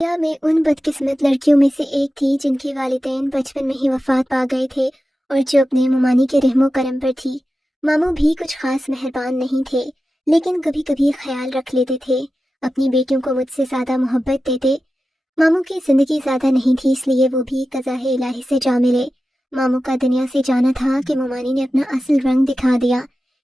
دنیا میں ان بدقسمت لڑکیوں میں سے ایک تھی جن کے والدین بچپن میں ہی وفات پا گئے تھے اور جو اپنے ممانی کے رحم و کرم پر تھی۔ ماموں بھی کچھ خاص مہربان نہیں تھے، لیکن کبھی کبھی خیال رکھ لیتے تھے، اپنی بیٹیوں کو مجھ سے زیادہ محبت دیتے۔ ماموں کی زندگی زیادہ نہیں تھی، اس لیے وہ بھی قضاء الہی سے جا ملے۔ ماموں کا دنیا سے جانا تھا کہ ممانی نے اپنا اصل رنگ دکھا دیا۔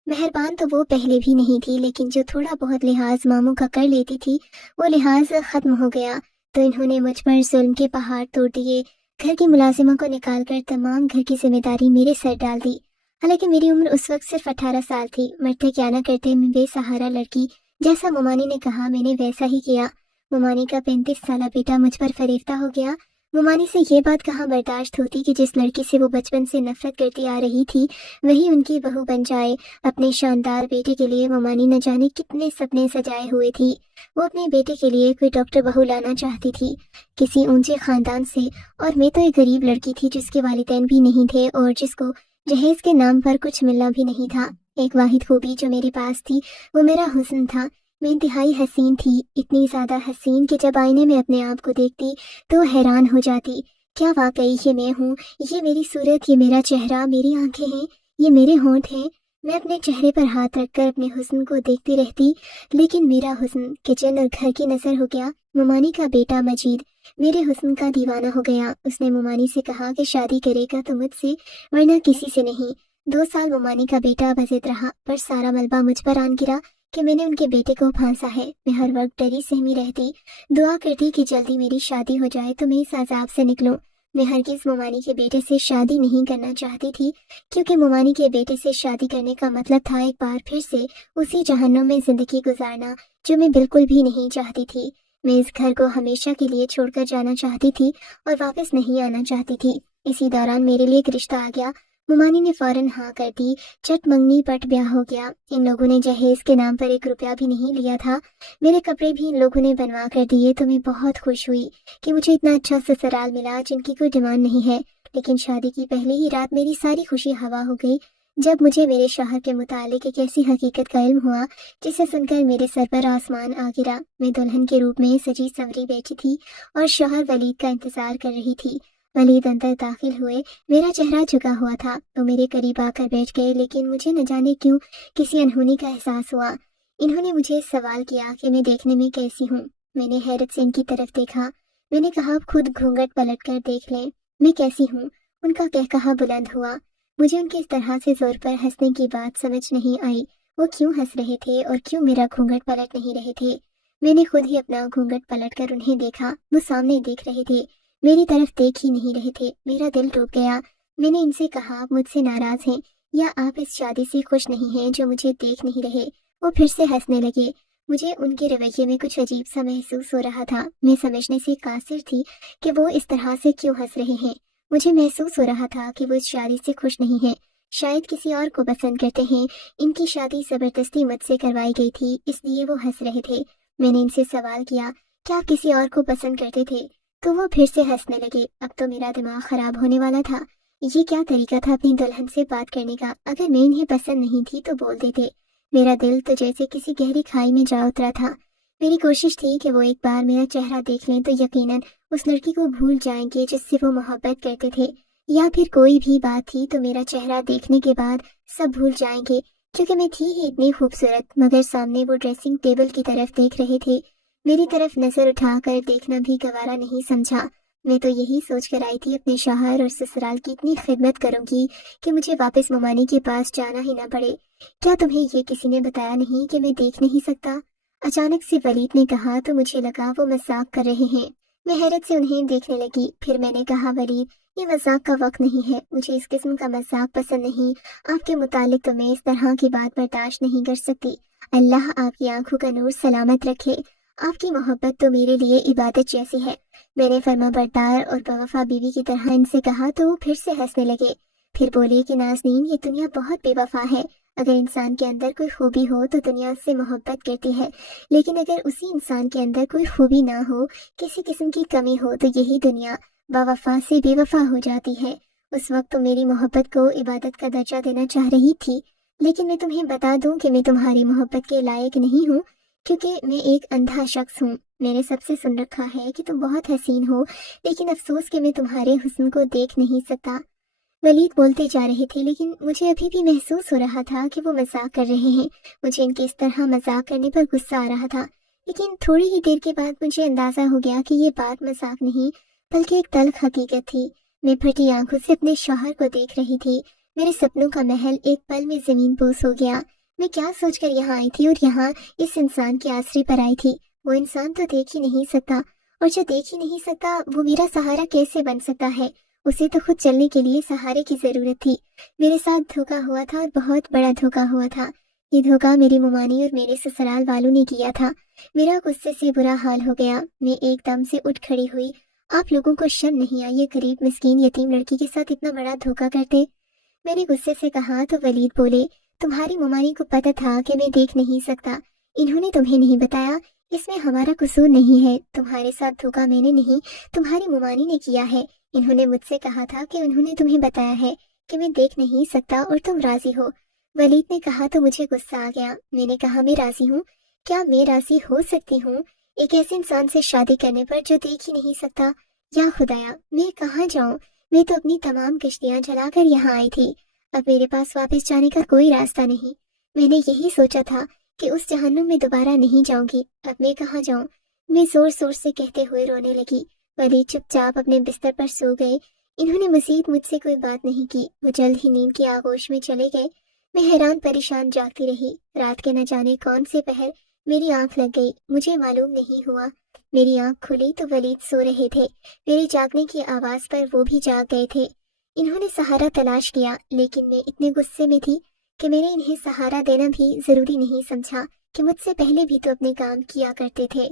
مہربان تو وہ پہلے بھی نہیں تھی، لیکن جو تھوڑا بہت لحاظ ماموں کا کر لیتی تھی وہ لحاظ ختم ہو گیا، تو انہوں نے مجھ پر ظلم کے پہاڑ توڑ دیے۔ گھر کی ملازموں کو نکال کر تمام گھر کی ذمہ داری میرے سر ڈال دی۔ حالانکہ میری عمر اس وقت صرف 18 سال تھی۔ مرتے کیا نہ کرتے، میں بے سہارا لڑکی، جیسا ممانی نے کہا میں نے ویسا ہی کیا۔ ممانی کا 35 سالہ بیٹا مجھ پر فریفتہ ہو گیا۔ ممانی سے یہ بات کہاں برداشت ہوتی کہ جس لڑکی سے وہ بچپن سے نفرت کرتی آ رہی تھی وہی ان کی بہو بن جائے۔ اپنے شاندار بیٹے کے لیے ممانی نہ جانے کتنے سپنے سجائے ہوئے تھی۔ وہ اپنے بیٹے کے لیے کوئی ڈاکٹر بہو لانا چاہتی تھی، کسی اونچے خاندان سے، اور میں تو ایک غریب لڑکی تھی جس کے والدین بھی نہیں تھے اور جس کو جہیز کے نام پر کچھ ملنا بھی نہیں تھا۔ ایک واحد خوبی جو میرے پاس تھی وہ میرا حسن تھا۔ میں انتہائی حسین تھی، اتنی زیادہ حسین کہ جب آئینے میں اپنے آپ کو دیکھتی تو حیران ہو جاتی، کیا واقعی یہ میں ہوں؟ یہ میری صورت، یہ میرا چہرہ، میری آنکھیں ہیں، یہ میرے ہونٹ ہیں۔ میں اپنے چہرے پر ہاتھ رکھ کر اپنے حسن کو دیکھتی رہتی، لیکن میرا حسن کچن اور گھر کی نظر ہو گیا۔ ممانی کا بیٹا مجید میرے حسن کا دیوانہ ہو گیا۔ اس نے ممانی سے کہا کہ شادی کرے گا تو مجھ سے، ورنہ کسی سے نہیں۔ 2 سال ممانی کا بیٹا بضد رہا، پر سارا ملبہ مجھ پر آن گرا کہ میں نے ان کے بیٹے کو پھانسا ہے۔ میں ہر وقت ڈری سہمی رہتی، دعا کرتی کہ جلدی میری شادی ہو جائے تو میں اس عذاب سے نکلوں۔ میں ہرگز ممانی کے بیٹے سے شادی نہیں کرنا چاہتی تھی، کیونکہ ممانی کے بیٹے سے شادی کرنے کا مطلب تھا ایک بار پھر سے اسی جہنم میں زندگی گزارنا، جو میں بالکل بھی نہیں چاہتی تھی۔ میں اس گھر کو ہمیشہ کے لیے چھوڑ کر جانا چاہتی تھی اور واپس نہیں آنا چاہتی تھی۔ اسی دوران میرے لیے ایک رشتہ آ گیا۔ ممانی نے فوراً ہاں کر دی، چٹ منگنی پٹ بیاہ ہو گیا۔ ان لوگوں نے جہیز کے نام پر 1 روپیہ بھی نہیں لیا تھا۔ میرے کپڑے بھی ان لوگوں نے بنوا کر دیے، تو میں بہت خوش ہوئی کہ مجھے اتنا اچھا سسرال ملا جن کی کوئی ڈیمانڈ نہیں ہے۔ لیکن شادی کی پہلی ہی رات میری ساری خوشی ہوا ہو گئی، جب مجھے میرے شوہر کے متعلق ایک ایسی حقیقت کا علم ہوا جسے سن کر میرے سر پر آسمان آ گرا۔ میں دلہن کے روپ میں سجی سنوری بیٹھی تھی اور شوہر ولید کا انتظار کر رہی تھی۔ ولید اندر داخل ہوئے، میرا چہرہ جھکا ہوا تھا، وہ میرے قریب آ کر بیٹھ گئے، لیکن مجھے نہ جانے کیوں کسی انہونی کا احساس ہوا۔ انہوں نے مجھے سوال کیا کہ میں دیکھنے میں کیسی ہوں۔ میں نے حیرت سے ان کی طرف دیکھا۔ میں نے کہا خود گھونگھٹ پلٹ کر دیکھ لیں، میں کیسی ہوں؟ ان کا کہا بلند ہوا۔ مجھے ان کی اس طرح سے زور پر ہنسنے کی بات سمجھ نہیں آئی۔ وہ کیوں ہنس رہے تھے اور کیوں میرا گھونگھٹ پلٹ نہیں رہے تھے؟ میں نے خود ہی اپنا گھونگھٹ پلٹ کر انہیں دیکھا۔ وہ سامنے دیکھ رہے تھے، میری طرف دیکھ ہی نہیں رہے تھے۔ میرا دل ٹوٹ گیا۔ میں نے ان سے کہا آپ مجھ سے ناراض ہیں یا آپ اس شادی سے خوش نہیں ہیں جو مجھے دیکھ نہیں رہے؟ وہ پھر سے ہنسنے لگے۔ مجھے ان کے رویے میں کچھ عجیب سا محسوس ہو رہا تھا۔ میں سمجھنے سے قاصر تھی کہ وہ اس طرح سے کیوں ہنس رہے ہیں۔ مجھے محسوس ہو رہا تھا کہ وہ اس شادی سے خوش نہیں ہیں، شاید کسی اور کو پسند کرتے ہیں۔ ان کی شادی زبردستی مجھ سے کروائی گئی تھی، اس لیے وہ ہنس رہے تھے۔ میں نے ان سے سوال کیا کیا آپ کسی اور کو پسند کرتے تھے؟ تو وہ پھر سے ہنسنے لگے۔ اب تو میرا دماغ خراب ہونے والا تھا۔ یہ کیا طریقہ تھا اپنی دلہن سے بات کرنے کا؟ اگر میں انہیں پسند نہیں تھی تو بول دیتے۔ میرا دل تو جیسے کسی گہری کھائی میں جا اترا تھا۔ میری کوشش تھی کہ وہ ایک بار میرا چہرہ دیکھ لیں تو یقیناً اس لڑکی کو بھول جائیں گے جس سے وہ محبت کرتے تھے، یا پھر کوئی بھی بات تھی تو میرا چہرہ دیکھنے کے بعد سب بھول جائیں گے، کیونکہ میں تھی ہی اتنی خوبصورت۔ مگر سامنے وہ ڈریسنگ ٹیبل کی طرف دیکھ رہے تھے۔ میری طرف نظر اٹھا کر دیکھنا بھی گوارا نہیں سمجھا۔ میں تو یہی سوچ کر آئی تھی اپنے شوہر اور سسرال کی اتنی خدمت کروں گی کہ مجھے واپس ممانی کے پاس جانا ہی نہ پڑے۔ کیا تمہیں یہ کسی نے بتایا نہیں کہ میں دیکھ نہیں سکتا؟ اچانک سے ولید نے کہا تو مجھے لگا وہ مذاق کر رہے ہیں۔ میں حیرت سے انہیں دیکھنے لگی۔ پھر میں نے کہا ولید، یہ مذاق کا وقت نہیں ہے، مجھے اس قسم کا مذاق پسند نہیں۔ آپ کے متعلق تو میں اس طرح کی بات برداشت نہیں کر سکتی۔ اللہ آپ کی آنکھوں کا نور سلامت رکھے۔ آپ کی محبت تو میرے لیے عبادت جیسی ہے۔ میں نے فرما بردار اور باوفا بیوی کی طرح ان سے کہا تو وہ پھر سے ہنسنے لگے۔ پھر بولے کہ نازنین، یہ دنیا بہت بے وفا ہے۔ اگر انسان کے اندر کوئی خوبی ہو تو دنیا اس سے محبت کرتی ہے، لیکن اگر اسی انسان کے اندر کوئی خوبی نہ ہو، کسی قسم کی کمی ہو، تو یہی دنیا باوفا سے بے وفا ہو جاتی ہے۔ اس وقت تو میری محبت کو عبادت کا درجہ دینا چاہ رہی تھی، لیکن میں تمہیں بتا دوں کہ میں تمہاری محبت کے لائق نہیں ہوں۔ کیونکہ میں ایک اندھا شخص ہوں۔ میں نے سب سے سن رکھا ہے کہ تم بہت حسین ہو، لیکن افسوس کہ میں تمہارے حسن کو دیکھ نہیں سکتا۔ ولید بولتے جا رہے تھے، لیکن مجھے ابھی بھی محسوس ہو رہا تھا کہ وہ مذاق کر رہے ہیں۔ مجھے ان کے اس طرح مذاق کرنے پر غصہ آ رہا تھا، لیکن تھوڑی ہی دیر کے بعد مجھے اندازہ ہو گیا کہ یہ بات مذاق نہیں بلکہ ایک تلخ حقیقت تھی۔ میں پھٹی آنکھوں سے اپنے شوہر کو دیکھ رہی تھی۔ میرے سپنوں کا محل ایک پل میں زمین بوس ہو گیا۔ میں کیا سوچ کر یہاں آئی تھی اور یہاں اس انسان کے آسرے پر آئی تھی؟ وہ انسان تو دیکھ ہی نہیں سکتا، اور جو دیکھ ہی نہیں سکتا وہ میرا سہارا کیسے بن سکتا ہے؟ اسے تو خود چلنے کے لیے سہارے کی ضرورت تھی۔ میرے ساتھ دھوکا ہوا تھا اور بہت بڑا دھوکا ہوا تھا۔ یہ دھوکا میری ممانی اور میرے سسرال والوں نے کیا تھا۔ میرا غصے سے برا حال ہو گیا۔ میں ایک دم سے اٹھ کھڑی ہوئی۔ آپ لوگوں کو شرم نہیں آئی یہ غریب مسکین یتیم لڑکی کے ساتھ اتنا بڑا دھوکا کرتے؟ میں نے غصے سے کہا تو ولید بولے، تمہاری ممانی کو پتہ تھا کہ میں دیکھ نہیں سکتا، انہوں نے تمہیں نہیں بتایا؟ اس میں ہمارا قصور نہیں ہے، تمہارے ساتھ دھوکا میں نے نہیں، تمہاری ممانی نے کیا ہے۔ انہوں نے مجھ سے کہا تھا کہ انہوں نے تمہیں بتایا ہے کہ میں دیکھ نہیں سکتا اور تم راضی ہو۔ ولید نے کہا تو مجھے غصہ آ گیا۔ میں نے کہا میں راضی ہوں؟ کیا میں راضی ہو سکتی ہوں ایک ایسے انسان سے شادی کرنے پر جو دیکھ ہی نہیں سکتا؟ یا خدایا، میں کہاں جاؤں؟ میں تو اپنی تمام کشتیاں جلا کر یہاں آئی تھی۔ اب میرے پاس واپس جانے کا کوئی راستہ نہیں۔ میں نے یہی سوچا تھا کہ اس جہنم میں دوبارہ نہیں جاؤں گی۔ اب میں کہاں جاؤں؟ میں زور زور سے کہتے ہوئے رونے لگی۔ ولید چپ چاپ اپنے بستر پر سو گئے۔ انہوں نے مزید مجھ سے کوئی بات نہیں کی۔ وہ جلد ہی نیند کی آغوش میں چلے گئے۔ میں حیران پریشان جاگتی رہی۔ رات کے نہ جانے کون سے پہر میری آنکھ لگ گئی، مجھے معلوم نہیں ہوا۔ میری آنکھ کھلی تو ولید سو رہے تھے۔ میرے جاگنے کی آواز پر وہ بھی جاگ گئے تھے۔ انہوں نے سہارا تلاش کیا، لیکن میں اتنے غصے میں تھی کہ میں نے انہیں سہارا دینا بھی ضروری نہیں سمجھا کہ مجھ سے پہلے بھی تو اپنے کام کیا کرتے تھے۔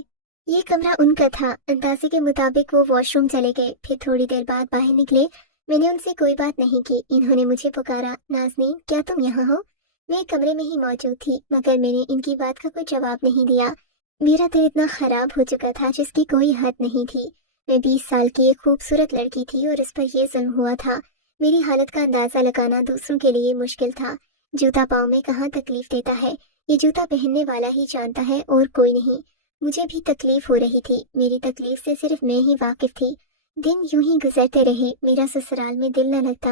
یہ کمرہ ان کا تھا۔ اندازے کے مطابق وہ واش روم چلے گئے، پھر تھوڑی دیر بعد باہر نکلے۔ میں نے ان سے کوئی بات نہیں کی۔ انہوں نے مجھے پکارا، نازنین کیا تم یہاں ہو؟ میں کمرے میں ہی موجود تھی، مگر میں نے ان کی بات کا کوئی جواب نہیں دیا۔ میرا دل اتنا خراب ہو چکا تھا جس کی کوئی حد نہیں تھی۔ میں 20 سال کی ایک خوبصورت لڑکی تھی اور اس پر یہ ظلم ہوا تھا۔ میری حالت کا اندازہ لگانا دوسروں کے لیے مشکل تھا۔ جوتا پاؤں میں کہاں تکلیف دیتا ہے، یہ جوتا پہننے والا ہی جانتا ہے اور کوئی نہیں۔ مجھے بھی تکلیف ہو رہی تھی، میری تکلیف سے صرف میں ہی واقف تھی۔ دن یوں ہی گزرتے رہے، میرا سسرال میں دل نہ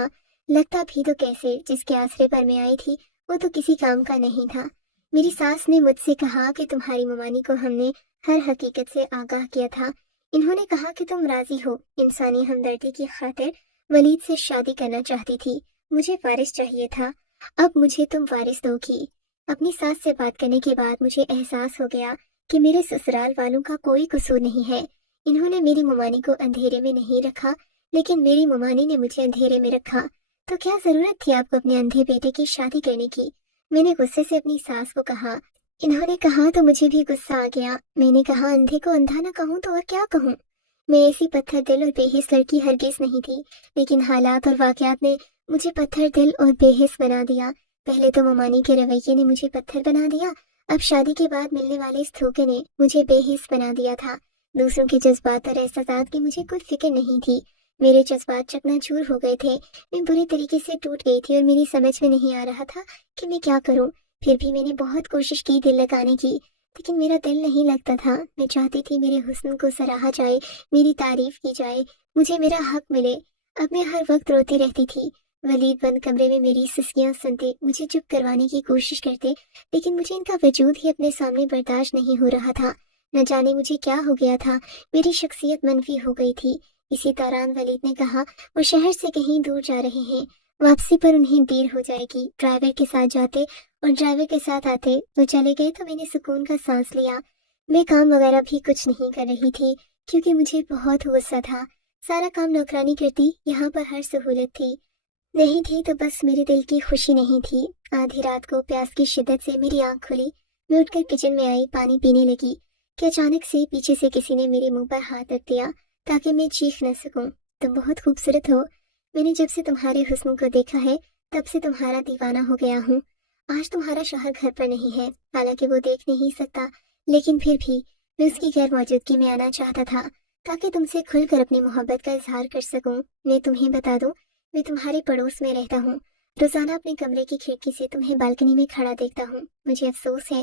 لگتا بھی تو کیسے؟ جس کے آسرے پر میں آئی تھی وہ تو کسی کام کا نہیں تھا۔ میری ساس نے مجھ سے کہا کہ تمہاری ممانی کو ہم نے ہر حقیقت سے آگاہ کیا تھا۔ انہوں نے کہا کہ تم راضی ہو، انسانی ہمدردی کی خاطر ولید سے شادی کرنا چاہتی تھی۔ مجھے وارث چاہیے تھا، اب مجھے تم وارث دو گی۔ اپنی ساس سے بات کرنے کے بعد مجھے احساس ہو گیا کہ میرے سسرال والوں کا کوئی قصور نہیں ہے۔ انہوں نے میری ممانی کو اندھیرے میں نہیں رکھا، لیکن میری ممانی نے مجھے اندھیرے میں رکھا۔ تو کیا ضرورت تھی آپ کو اپنے اندھے بیٹے کی شادی کرنے کی؟ میں نے غصے سے اپنی ساس کو کہا۔ انہوں نے کہا تو مجھے بھی غصہ آ گیا۔ میں نے کہا اندھے کو اندھا نہ کہوں تو اور کیا کہوں؟ میں ایسی پتھر دل اور بے حس لڑکی ہرگز نہیں تھی، لیکن حالات اور واقعات نے مجھے پتھر دل اور بے حس بنا دیا۔ پہلے تو ممانی کے رویے نے مجھے پتھر بنا دیا، اب شادی کے بعد ملنے والے اس دھوکے نے مجھے بے حس بنا دیا تھا۔ دوسروں کے جذبات اور احساسات کی مجھے کوئی فکر نہیں تھی۔ میرے جذبات چکنا چور ہو گئے تھے۔ میں بری طریقے سے ٹوٹ گئی تھی اور میری سمجھ میں نہیں آ رہا تھا کہ میں کیا کروں۔ پھر بھی میں نے بہت کوشش کی دل لگانے کی، لیکن میرا دل نہیں لگتا تھا۔ میں چاہتی تھی میرے حسن کو سراہا جائے، میری تعریف کی جائے، مجھے میرا حق ملے۔ اب میں ہر وقت روتی رہتی تھی۔ ولید بند کمرے میں میری سسکیاں سنتے، مجھے چپ کروانے کی کوشش کرتے، لیکن مجھے ان کا وجود ہی اپنے سامنے برداشت نہیں ہو رہا تھا۔ نہ جانے مجھے کیا ہو گیا تھا، میری شخصیت منفی ہو گئی تھی۔ اسی دوران ولید نے کہا وہ شہر سے کہیں دور جا رہے ہیں، واپسی پر انہیں دیر ہو جائے گی۔ ڈرائیور کے ساتھ جاتے اور ڈرائیور کے ساتھ آتے۔ وہ چلے گئے تو میں نے سکون کا سانس لیا۔ میں کام وغیرہ بھی کچھ نہیں کر رہی تھی کیونکہ مجھے بہت غصہ تھا۔ سارا کام نوکرانی کرتی، یہاں پر ہر سہولت تھی، نہیں تھی تو بس میرے دل کی خوشی نہیں تھی۔ آدھی رات کو پیاس کی شدت سے میری آنکھ کھلی، میں اٹھ کر کچن میں آئی، پانی پینے لگی کہ اچانک سے پیچھے سے کسی نے میرے منہ پر ہاتھ رکھ دیا تاکہ میں چیخ نہ سکوں۔ تم بہت خوبصورت ہو، میں نے جب سے تمہارے حسن کو دیکھا ہے تب سے تمہارا دیوانہ ہو گیا ہوں۔ آج تمہارا شوہر گھر پر نہیں ہے، حالانکہ وہ دیکھ نہیں سکتا، لیکن پھر بھی میں اس کی غیر موجودگی میں آنا چاہتا تھا تاکہ تم سے کھل کر اپنی محبت کا اظہار کر سکوں۔ میں تمہیں بتا دوں، میں تمہارے پڑوس میں رہتا ہوں، روزانہ اپنے کمرے کی کھڑکی سے تمہیں بالکنی میں کھڑا دیکھتا ہوں۔ مجھے افسوس ہے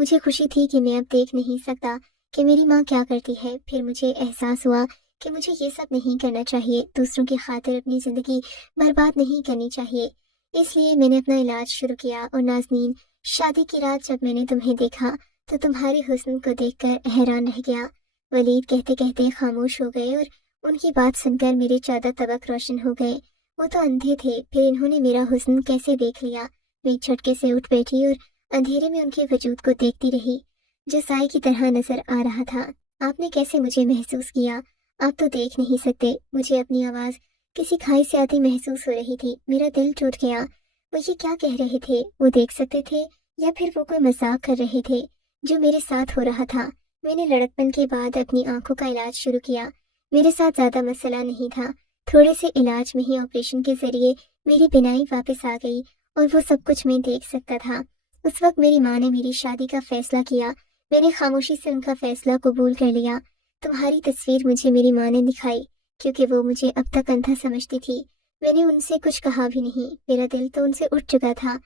مجھے خوشی تھی کہ میں اب دیکھ نہیں سکتا کہ میری ماں کیا کرتی ہے۔ پھر مجھے احساس ہوا کہ مجھے یہ سب نہیں کرنا چاہیے، دوسروں کی خاطر اپنی زندگی برباد نہیں کرنی چاہیے۔ اس لیے میں نے اپنا علاج شروع کیا۔ اور نازنین، شادی کی رات جب میں نے تمہیں دیکھا تو تمہارے حسن کو دیکھ کر حیران رہ گیا۔ ولید کہتے کہتے خاموش ہو گئے اور ان کی بات سن کر میرے چادر طبق روشن ہو گئے۔ وہ تو اندھے تھے، پھر انہوں نے میرا حسن کیسے دیکھ لیا؟ میں ایک جھٹکے سے اٹھ بیٹھی اور اندھیرے میں ان کے وجود کو دیکھتی رہی جو سائے کی طرح نظر آ رہا تھا۔ آپ نے کیسے مجھے محسوس کیا؟ آپ تو دیکھ نہیں سکتے۔ مجھے اپنی آواز کسی کھائی سے آتی محسوس ہو رہی تھی۔ میرا دل ٹوٹ گیا۔ وہ یہ کیا کہہ رہے تھے؟ وہ دیکھ سکتے تھے یا پھر وہ کوئی مذاق کر رہے تھے جو میرے ساتھ ہو رہا تھا؟ میں نے لڑکپن کے بعد اپنی آنکھوں کا علاج شروع کیا۔ میرے ساتھ زیادہ مسئلہ نہیں تھا، تھوڑے سے علاج میں ہی آپریشن کے ذریعے میری بینائی واپس آ گئی اور وہ سب کچھ میں دیکھ سکتا تھا۔ اس وقت میری ماں نے میری شادی کا فیصلہ کیا۔ میں نے خاموشی سے ان کا فیصلہ قبول کر لیا۔ تمہاری تصویر مجھے میری ماں نے دکھائی کیونکہ وہ مجھے اب تک اندھا سمجھتی تھی۔ میں نے ان سے کچھ کہا بھی نہیں، میرا دل تو ان سے اٹھ چکا تھا۔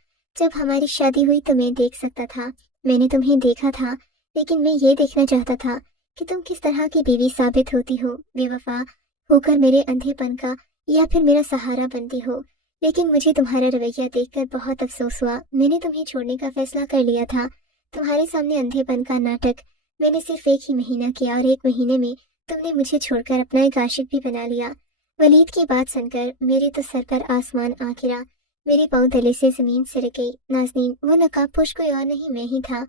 جب ہماری شادی ہوئی تو میں دیکھ سکتا تھا، میں نے تمہیں دیکھا تھا، لیکن میں یہ دیکھنا چاہتا تھا کہ تم کس طرح کی بیوی ثابت ہوتی ہو، بے وفا ہو کر میرے اندھے پن کا یا پھر میرا سہارا بنتی ہو۔ لیکن مجھے تمہارا رویہ دیکھ کر بہت افسوس ہوا۔ میں نے تمہیں چھوڑنے کا فیصلہ کر لیا تھا۔ تمہارے سامنے اندھے پن کا ناٹک میں نے صرف ایک ہی مہینہ کیا اور ایک مہینے میں تم نے مجھے چھوڑ کر اپنا ایک عاشق بھی بنا لیا۔ ولید کی بات سن کر میرے تو سر پر آسمان آ گرا، میرے پاؤں تلے سے زمین سرک گئی۔ نازنین، وہ نقاب پوش کوئی اور نہیں، میں ہی تھا۔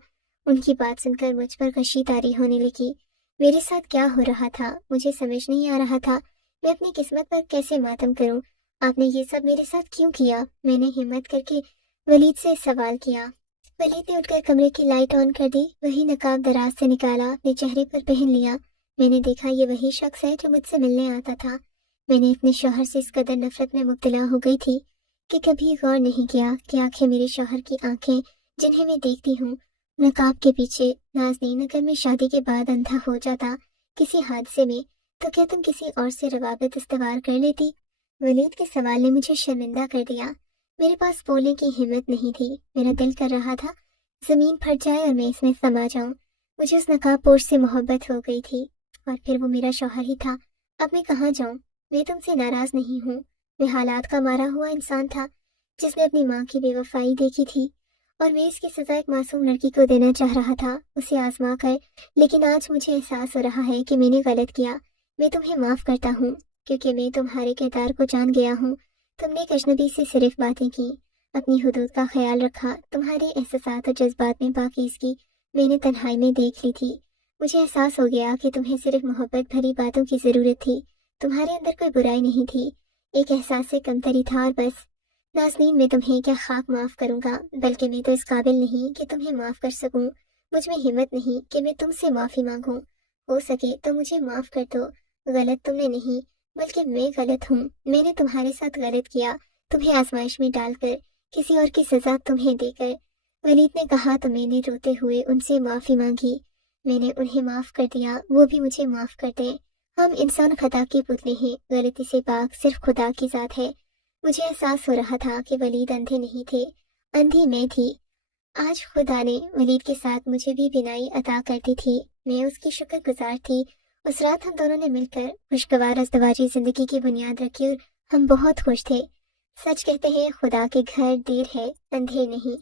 ان کی بات سن کر مجھ پر غشی طاری ہونے لگی۔ میرے ساتھ کیا ہو رہا تھا مجھے سمجھ نہیں آ رہا تھا۔ میں اپنی قسمت پر کیسے ماتم کروں؟ آپ نے یہ سب میرے ساتھ کیوں کیا؟ میں نے ہمت کر کے ولید سے سوال کیا۔ ولید نے اٹھ کر کمرے کی لائٹ آن کر دی، وہی نقاب دراز سے نکالا، اپنے چہرے پر پہن لیا۔ میں نے دیکھا یہ وہی شخص ہے جو مجھ سے ملنے آتا تھا۔ میں نے اپنے شوہر سے اس قدر نفرت میں مبتلا ہو گئی تھی کہ کبھی غور نہیں کیا کہ آنکھیں میرے شوہر کی آنکھیں جنہیں میں دیکھتی ہوں نقاب کے پیچھے۔ نازنین، اگر میں شادی کے بعد اندھا ہو جاتا کسی حادثے میں تو کیا تم کسی اور سے روابط استوار کر لیتی؟ ولید کے سوال نے مجھے شرمندہ کر دیا۔ میرے پاس بولنے کی ہمت نہیں تھی۔ میرا دل کر رہا تھا زمین پھٹ جائے اور میں اس میں سما جاؤں۔ مجھے اس نقاب پوش سے محبت ہو گئی تھی اور پھر وہ میرا شوہر ہی تھا۔ اب میں کہاں جاؤں؟ میں تم سے ناراض نہیں ہوں، میں حالات کا مارا ہوا انسان تھا جس نے اپنی ماں کی بے وفائی دیکھی تھی اور میں اس کی سزا ایک معصوم لڑکی کو دینا چاہ رہا تھا، اسے آزما کر۔ لیکن آج مجھے احساس ہو رہا ہے کہ میں نے غلط کیا۔ میں تمہیں معاف کرتا ہوں کیونکہ میں تمہارے کردار کو جان گیا ہوں۔ تم نے ایک اجنبی سے صرف باتیں کی، اپنی حدود کا خیال رکھا، تمہارے احساسات اور جذبات میں پاکیزگی میں نے تنہائی میں دیکھ لی تھی۔ مجھے احساس ہو گیا کہ تمہیں صرف محبت بھری باتوں کی ضرورت تھی، تمہارے اندر کوئی برائی نہیں تھی، ایک احساس سے کمتری تھا اور بس۔ نازنین، میں تمہیں کیا خاک معاف کروں گا، بلکہ میں تو اس قابل نہیں کہ تمہیں معاف کر سکوں۔ مجھ میں ہمت نہیں کہ میں تم سے معافی مانگوں۔ ہو سکے تو مجھے معاف کر دو۔ غلط تم نے نہیں بلکہ میں غلط ہوں۔ میں نے تمہارے ساتھ غلط کیا، تمہیں آزمائش میں ڈال کر، کسی اور کی سزا تمہیں دے کر۔ ولید نے کہا تو میں نے روتے ہوئے ان سے معافی مانگی۔ میں نے انہیں معاف کر دیا، وہ بھی مجھے معاف کر دیں۔ ہم انسان خطا کے پتلے ہیں، غلطی سے پاک صرف خدا کی ذات ہے۔ مجھے احساس ہو رہا تھا کہ ولید اندھے نہیں تھے، اندھی میں تھی۔ آج خدا نے ولید کے ساتھ مجھے بھی بینائی عطا کر دی تھی، میں اس کی شکر گزار تھی۔ اس رات ہم دونوں نے مل کر خوشگوار ازدواجی زندگی کی بنیاد رکھی اور ہم بہت خوش تھے۔ سچ کہتے ہیں خدا کے گھر دیر ہے، اندھیر نہیں۔